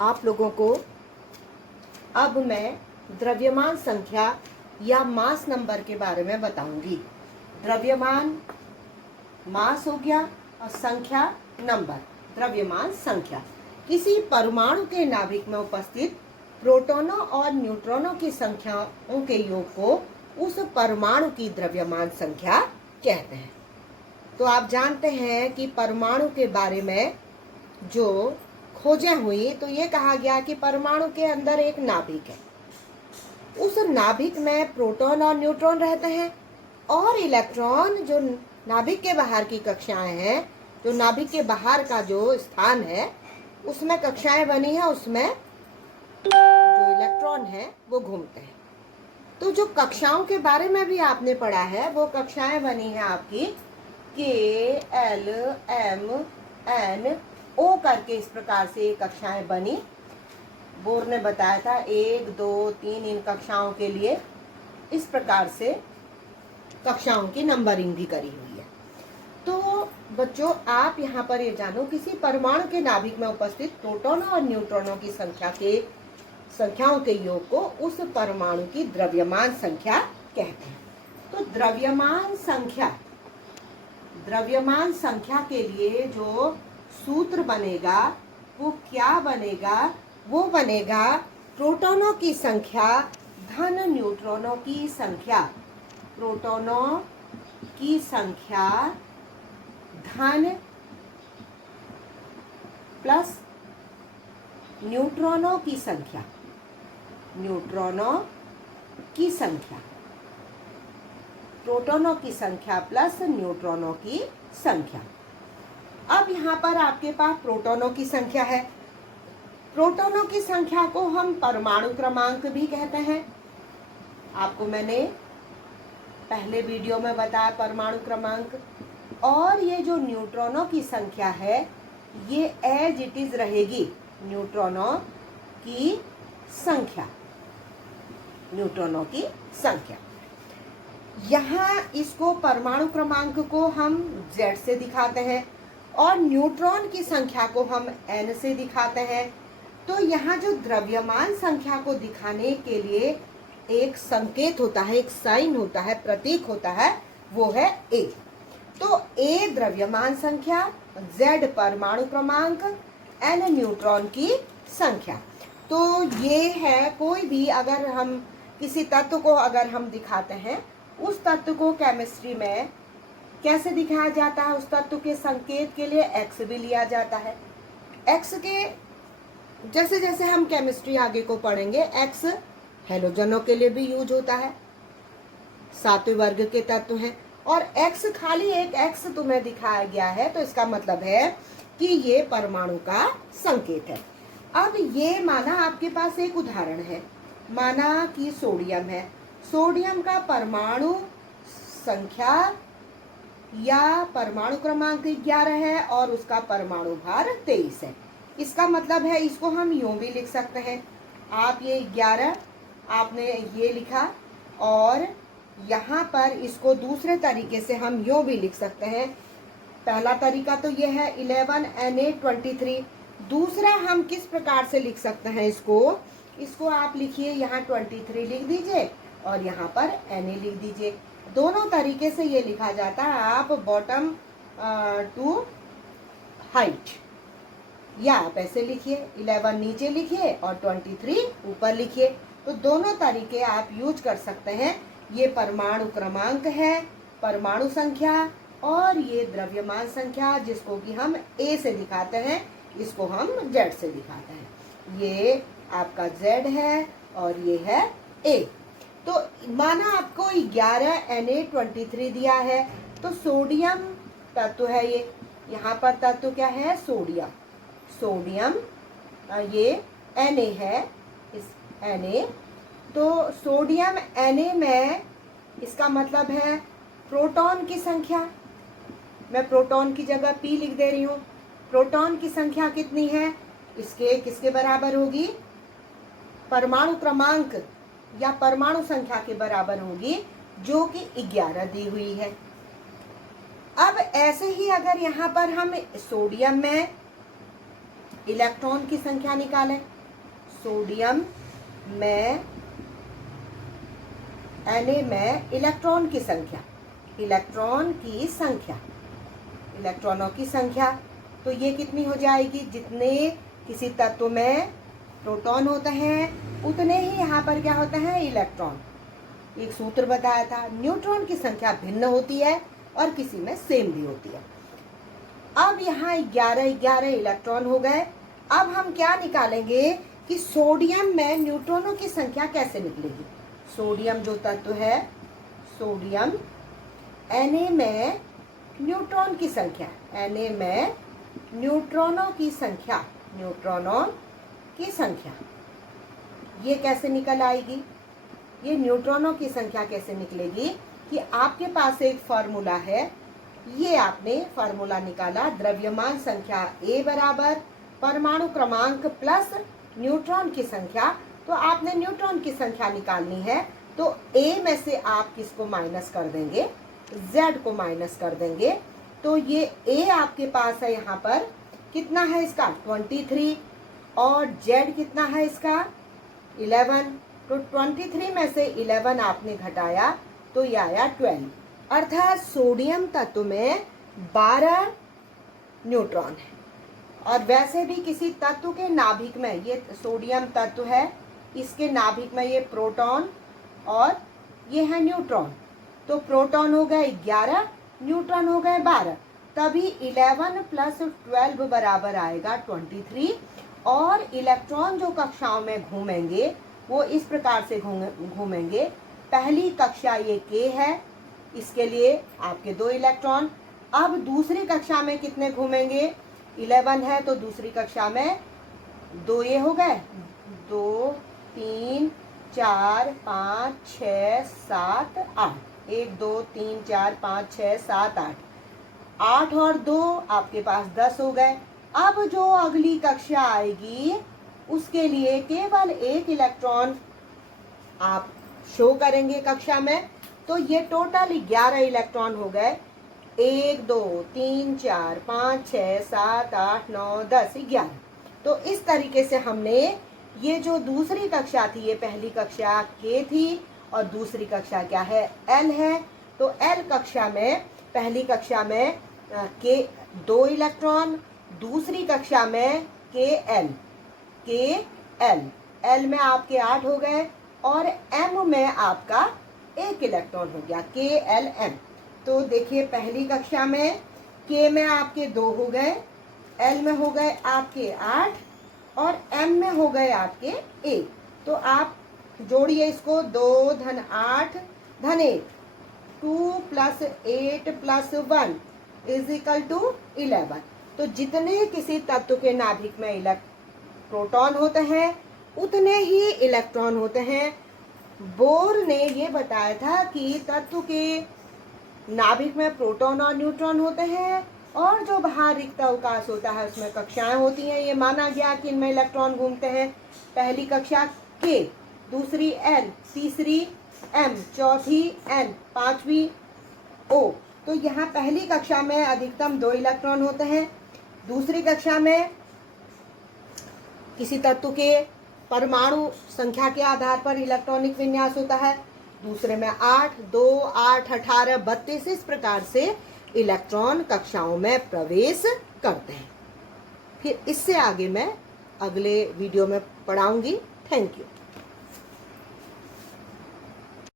आप लोगों को अब मैं द्रव्यमान संख्या या मास नंबर के बारे में बताऊंगी। द्रव्यमान मास हो गया और संख्या नंबर। द्रव्यमान संख्या किसी परमाणु के नाभिक में उपस्थित प्रोटॉनों और न्यूट्रॉनों की संख्याओं के योग को उस परमाणु की द्रव्यमान संख्या कहते हैं। तो आप जानते हैं कि परमाणु के बारे में जो खोजें हुई तो ये कहा गया कि परमाणु के अंदर एक नाभिक है, उस नाभिक में प्रोटॉन और न्यूट्रॉन रहते हैं और इलेक्ट्रॉन जो नाभिक के बाहर की कक्षाएं हैं, जो नाभिक के बाहर का जो स्थान है उसमें कक्षाएं बनी है, उसमें जो इलेक्ट्रॉन है वो घूमते हैं। तो जो कक्षाओं के बारे में भी आपने पढ़ा है वो कक्षाएं बनी है आपकी KLMNO करके इस प्रकार से ये कक्षाएं बनी। बोर ने बताया था 1 2 3 इन कक्षाओं के लिए इस प्रकार से कक्षाओं की नंबरिंग भी करी हुई है। तो बच्चों आप यहाँ पर ये जानो किसी परमाणु के नाभिक में उपस्थित प्रोटॉनों और न्यूट्रॉनों की संख्याओं के योग को उस परमाणु की द्रव्यमान संख्या कहते हैं। तो द्रव्यमान संख्या के लिए जो सूत्र बनेगा वो क्या बनेगा? वो बनेगा प्रोटॉनों की संख्या धन न्यूट्रॉनों की संख्या। प्रोटॉनों की संख्या धन प्लस न्यूट्रॉनों की संख्या। न्यूट्रॉनों की संख्या, प्रोटॉनों की संख्या प्लस न्यूट्रॉनों की संख्या। अब यहाँ पर आपके पास प्रोटॉनों की संख्या है। प्रोटॉनों की संख्या को हम परमाणु क्रमांक भी कहते हैं। आपको मैंने पहले वीडियो में बताया परमाणु क्रमांक। और ये जो न्यूट्रॉनों की संख्या है ये एज इट इज रहेगी। न्यूट्रॉनों की संख्या, न्यूट्रॉनों की संख्या। यहाँ इसको परमाणु क्रमांक को हम Z से दिखाते हैं और न्यूट्रॉन की संख्या को हम N से दिखाते हैं। तो यहाँ जो द्रव्यमान संख्या को दिखाने के लिए एक संकेत होता है, एक साइन होता है, प्रतीक होता है, वो है A। तो A द्रव्यमान संख्या, Z परमाणु क्रमांक, N न्यूट्रॉन की संख्या। तो ये है कोई भी अगर हम किसी तत्व को अगर हम दिखाते हैं, उस तत्व को केमिस्ट्री में कैसे दिखाया जाता है? उस तत्व के संकेत के लिए X भी लिया जाता है। X के जैसे जैसे हम केमिस्ट्री आगे को पढ़ेंगे X हेलोजनों के लिए भी यूज होता है, 7वें वर्ग के तत्व हैं। और X खाली एक X तुम्हें दिखाया गया है तो इसका मतलब है कि ये परमाणु का संकेत है। अब ये माना आपके पास एक उदाहरण है, माना कि सोडियम है। सोडियम का परमाणु संख्या या परमाणु क्रमांक 11 है और उसका परमाणु भार 23 है। इसका मतलब है इसको हम यूं भी लिख सकते हैं। आप ये 11 आपने ये लिखा और यहाँ पर इसको दूसरे तरीके से हम यूं भी लिख सकते हैं। पहला तरीका तो ये है 11Na23। दूसरा हम किस प्रकार से लिख सकते हैं इसको आप लिखिए, यहाँ 23 लिख दीजिए और यहाँ पर Na लिख दीजिए। दोनों तरीके से ये लिखा जाता है। आप बॉटम टू हाइट या आप ऐसे लिखिए, 11 नीचे लिखिए और 23 ऊपर लिखिए। तो दोनों तरीके आप यूज कर सकते हैं। ये परमाणु क्रमांक है, परमाणु संख्या, और ये द्रव्यमान संख्या जिसको कि हम A से दिखाते हैं, इसको हम Z से दिखाते हैं। ये आपका Z है और ये है A। तो माना आपको 11 Na23 दिया है तो सोडियम तत्व है ये। यहाँ पर तत्व क्या है? सोडियम। सोडियम ये Na है, इस Na। तो सोडियम Na में इसका मतलब है प्रोटॉन की संख्या। मैं प्रोटॉन की जगह P लिख दे रही हूँ। प्रोटॉन की संख्या कितनी है? इसके किसके बराबर होगी? परमाणु क्रमांक या परमाणु संख्या के बराबर होगी जो कि 11 दी हुई है। अब ऐसे ही अगर यहाँ पर हम सोडियम में इलेक्ट्रॉन की संख्या निकालें। सोडियम में Na में इलेक्ट्रॉन की संख्या, इलेक्ट्रॉनों की संख्या, तो ये कितनी हो जाएगी? जितने किसी तत्व में प्रोटॉन होते हैं उतने ही यहाँ पर क्या होते हैं? इलेक्ट्रॉन। एक सूत्र बताया था, न्यूट्रॉन की संख्या भिन्न होती है और किसी में सेम भी होती है। अब यहाँ 11 इलेक्ट्रॉन हो गए। अब हम क्या निकालेंगे कि सोडियम में न्यूट्रॉनों की संख्या कैसे निकलेगी। सोडियम जो तत्व है, सोडियम Na में न्यूट्रॉन की संख्या, Na में न्यूट्रॉनों की संख्या ये कैसे निकल आएगी? ये न्यूट्रॉनों की संख्या कैसे निकलेगी कि आपके पास एक फॉर्मूला है, ये आपने फॉर्मूला निकाला, द्रव्यमान संख्या A बराबर परमाणु क्रमांक प्लस न्यूट्रॉन की संख्या। तो आपने न्यूट्रॉन की संख्या निकालनी है, तो A में से आप किसको माइनस कर देंगे? Z को माइनस कर देंगे। तो ये A आपके पास है, यहाँ पर कितना है इसका? 23, और Z कितना है इसका? 11। तो 23 में से 11 आपने घटाया तो ये आया 12। अर्थात सोडियम तत्व में 12 न्यूट्रॉन है। और वैसे भी किसी तत्व के नाभिक में, ये सोडियम तत्व है, इसके नाभिक में ये प्रोटॉन और ये है न्यूट्रॉन। तो प्रोटॉन हो गए 11, न्यूट्रॉन हो गए 12, तभी 11 प्लस 12 बराबर आएगा 23। और इलेक्ट्रॉन जो कक्षाओं में घूमेंगे वो इस प्रकार से घूमेंगे। पहली कक्षा ये K है, इसके लिए आपके 2 इलेक्ट्रॉन। अब दूसरी कक्षा में कितने घूमेंगे? 11 है तो दूसरी कक्षा में 2 ये हो गए, 2 3 4 5 6 7 8, 1 2 3 4 5 6 7 8, 8 और 2 आपके पास 10 हो गए। अब जो अगली कक्षा आएगी उसके लिए केवल 1 इलेक्ट्रॉन आप शो करेंगे कक्षा में। तो ये टोटल 11 इलेक्ट्रॉन हो गए, 1 2 3 4 5 6 7 8 9 10 11। तो इस तरीके से हमने ये जो दूसरी कक्षा थी, ये पहली कक्षा K थी और दूसरी कक्षा क्या है? L है। तो L कक्षा में, पहली कक्षा में K 2 इलेक्ट्रॉन, दूसरी कक्षा में KL, L में आपके 8 हो गए और M में आपका 1 इलेक्ट्रॉन हो गया, KLM। तो देखिए पहली कक्षा में K में आपके 2 हो गए, L में हो गए आपके 8 और M में हो गए आपके 1। तो आप जोड़िए इसको, 2 धन 8 धन 1, 2 plus 8 plus 1 is equal to 11। तो जितने किसी तत्व के नाभिक में प्रोटॉन होते हैं उतने ही इलेक्ट्रॉन होते हैं। बोर ने ये बताया था कि तत्व के नाभिक में प्रोटॉन और न्यूट्रॉन होते हैं और जो बाहर रिक्त अवकाश होता है उसमें कक्षाएं होती हैं। ये माना गया कि इनमें इलेक्ट्रॉन घूमते हैं। पहली कक्षा K, दूसरी L, तीसरी M, चौथी N, पांचवी O। तो यहाँ पहली कक्षा में अधिकतम 2 इलेक्ट्रॉन होते हैं, दूसरी कक्षा में किसी तत्व के परमाणु संख्या के आधार पर इलेक्ट्रॉनिक विन्यास होता है, दूसरे में 8, 2, 8, 18, 32 इस प्रकार से इलेक्ट्रॉन कक्षाओं में प्रवेश करते हैं। फिर इससे आगे मैं अगले वीडियो में पढ़ाऊंगी। Thank you.